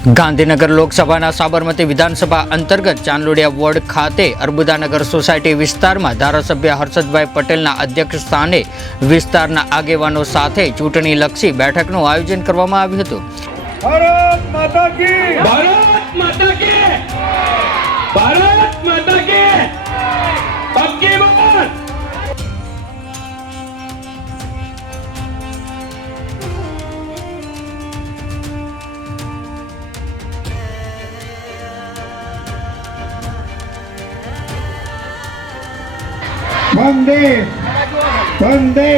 ગાંધીનગર લોકસભાના સાબરમતી વિધાનસભા અંતર્ગત ચાંદલોડિયા વોર્ડ ખાતે અર્બુદાનગર સોસાયટી વિસ્તારમાં ધારાસભ્ય હર્ષદભાઈ પટેલના અધ્યક્ષ સ્થાને વિસ્તારના આગેવાનો સાથે ચૂંટણીલક્ષી બેઠકનું આયોજન કરવામાં આવ્યું હતું. ભારત માતા કી, ભારત માતા કી, ભારત માતા કી, પક્કી બાત. વંદે વંદે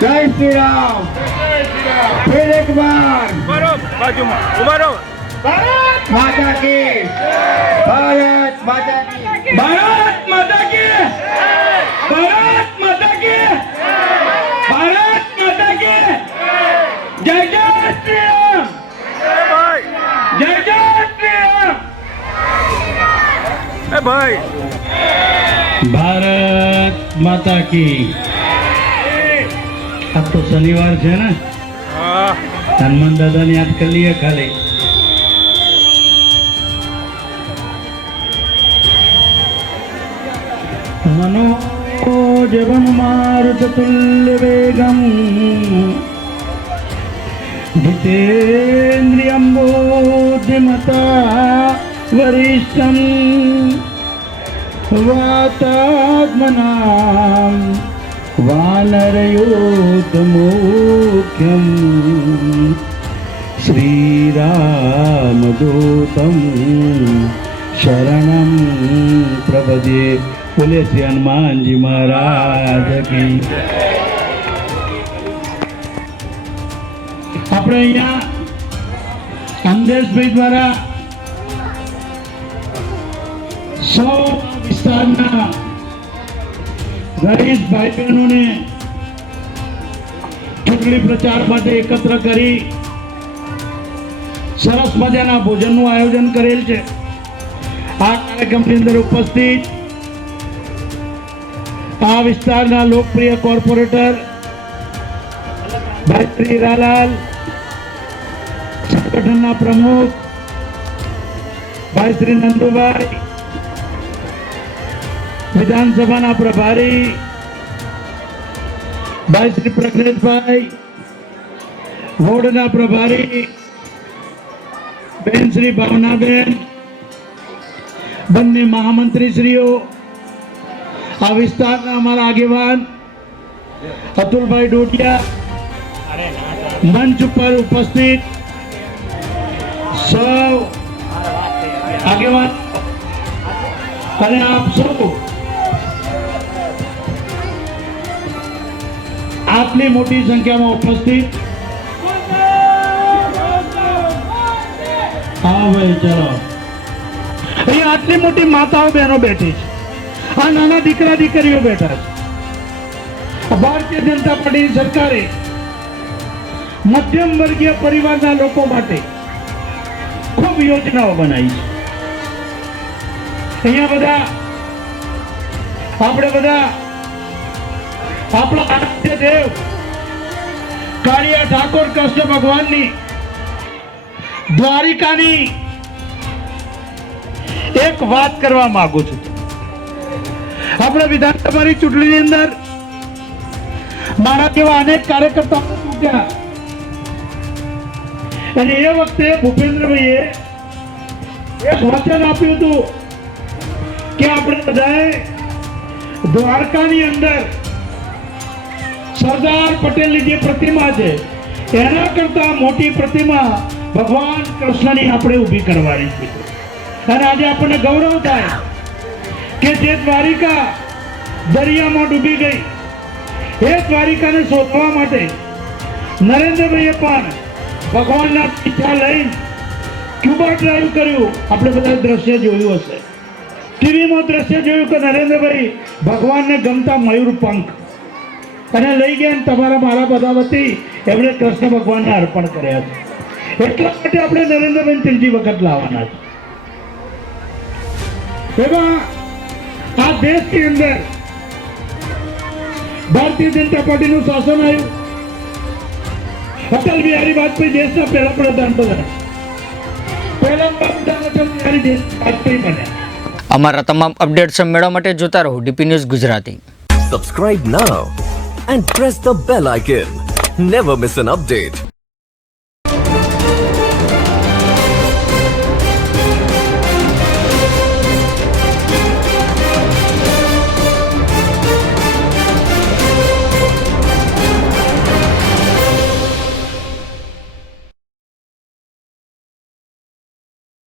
જય શ્રી રામ. ફિર એક બાર ભારત માતા કી, ભારત માતા કી, ભારત માતા કી, ભારત માતા કી, ભારત માતા કી. જય જય શ્રી રામ, જય જય શ્રી રામ. એ ભાઈ ભારત માતા કી. આજ તો શનિવાર છે ને, હનુમાન દાદાને યાદ કરી લઈએ ખાલી. मनोजवं मारुततुल्यवेगं जितेन्द्रियं बुद्धिमता वरिष्ठं वातात्मनां वानरयोतमुख्यं श्रीरामदूतं शरणं प्रपद्ये. बोले श्री हनुमान जी महाराज की. આપણે અહીંયા અંદેશભાઈ દ્વારા સૌ વિસ્તારના ગરીબ ભાઈ બહેનોને ચૂંટણી પ્રચાર માટે એકત્ર કરી સરસ મજાના ભોજનનું આયોજન કરેલ છે. આ કાર્યક્રમની અંદર ઉપસ્થિત આ વિસ્તારના લોકપ્રિય કોર્પોરેટર ભાઈ શ્રી હીરાલાલ, સંગઠનના પ્રમુખ ભાઈ શ્રી નંદુભાઈ, વિધાનસભાના પ્રભારી ભાઈ શ્રી પ્રજ્ઞેશભાઈ, વોર્ડના પ્રભારી બેન શ્રી ભાવનાબેન, બંને મહામંત્રીશ્રીઓ, આ વિસ્તારના અમારા આગેવાન અતુલભાઈ ડોડિયા, મંચ ઉપર ઉપસ્થિત સૌ આગેવાન અને આપ સૌ આટલી મોટી સંખ્યામાં ઉપસ્થિત. હા ભાઈ ચલો. અહીંયા આટલી મોટી માતાઓ બહેનો બેઠી છે, આ નાના દીકરા દીકરીઓ બેઠા છે. ભારતીય જનતા પાર્ટીની સરકારે મધ્યમ વર્ગીય પરિવારના લોકો માટે ખૂબ યોજનાઓ બનાવી છે. અહીંયા બધા આપણે બધા આપણા આરાધ્ય દેવ કાળિયા ઠાકોર કૃષ્ણ ભગવાનની દ્વારિકાની એક વાત કરવા માંગુ છું. આપણે વિધાનસભાની ચૂંટણીની અંદર મારા જેવા અનેક કાર્યકર્તાઓ ચૂંટ્યા અને એ વખતે ભૂપેન્દ્રભાઈએ એક વચન આપ્યું હતું કે આપણે બધાએ દ્વારકાની અંદર સરદાર પટેલની જે પ્રતિમા છે એના કરતા મોટી પ્રતિમા ભગવાન કૃષ્ણની આપણે ઊભી કરવાની છે. અને આજે આપણને ગૌરવ થાય કે જે દ્વારિકા દરિયામાં ડૂબી ગઈ એ દ્વારિકાને શોધવા માટે નરેન્દ્રભાઈએ પણ ભગવાનના પીછા લઈને ક્યુબા ડ્રાઈવ કર્યું. આપણે બધા દ્રશ્ય જોયું હશે, ટીવીમાં દ્રશ્ય જોયું કે નરેન્દ્રભાઈ ભગવાનને ગમતા મયુર પંખ અને લઈ ગયા તમારા મારા બધા વતી એમણે કૃષ્ણ ભગવાનને અર્પણ કર્યા છે. એટલા માટે આપણે નરેન્દ્રભાઈ ત્રીજી વખત લાવવાના છે. એમાં આ દેશની અંદર ભારતીય જનતા પાર્ટીનું શાસન આવ્યું. અટલ બિહારી વાજપેયી દેશના પહેલા પ્રધાનમંત્રી. આજે વાજપેયી બન્યા. અમારા તમામ અપડેટ્સ મેળવવા માટે જોતા રહો DP news Gujarati. Subscribe now and press the bell icon. Never miss an update.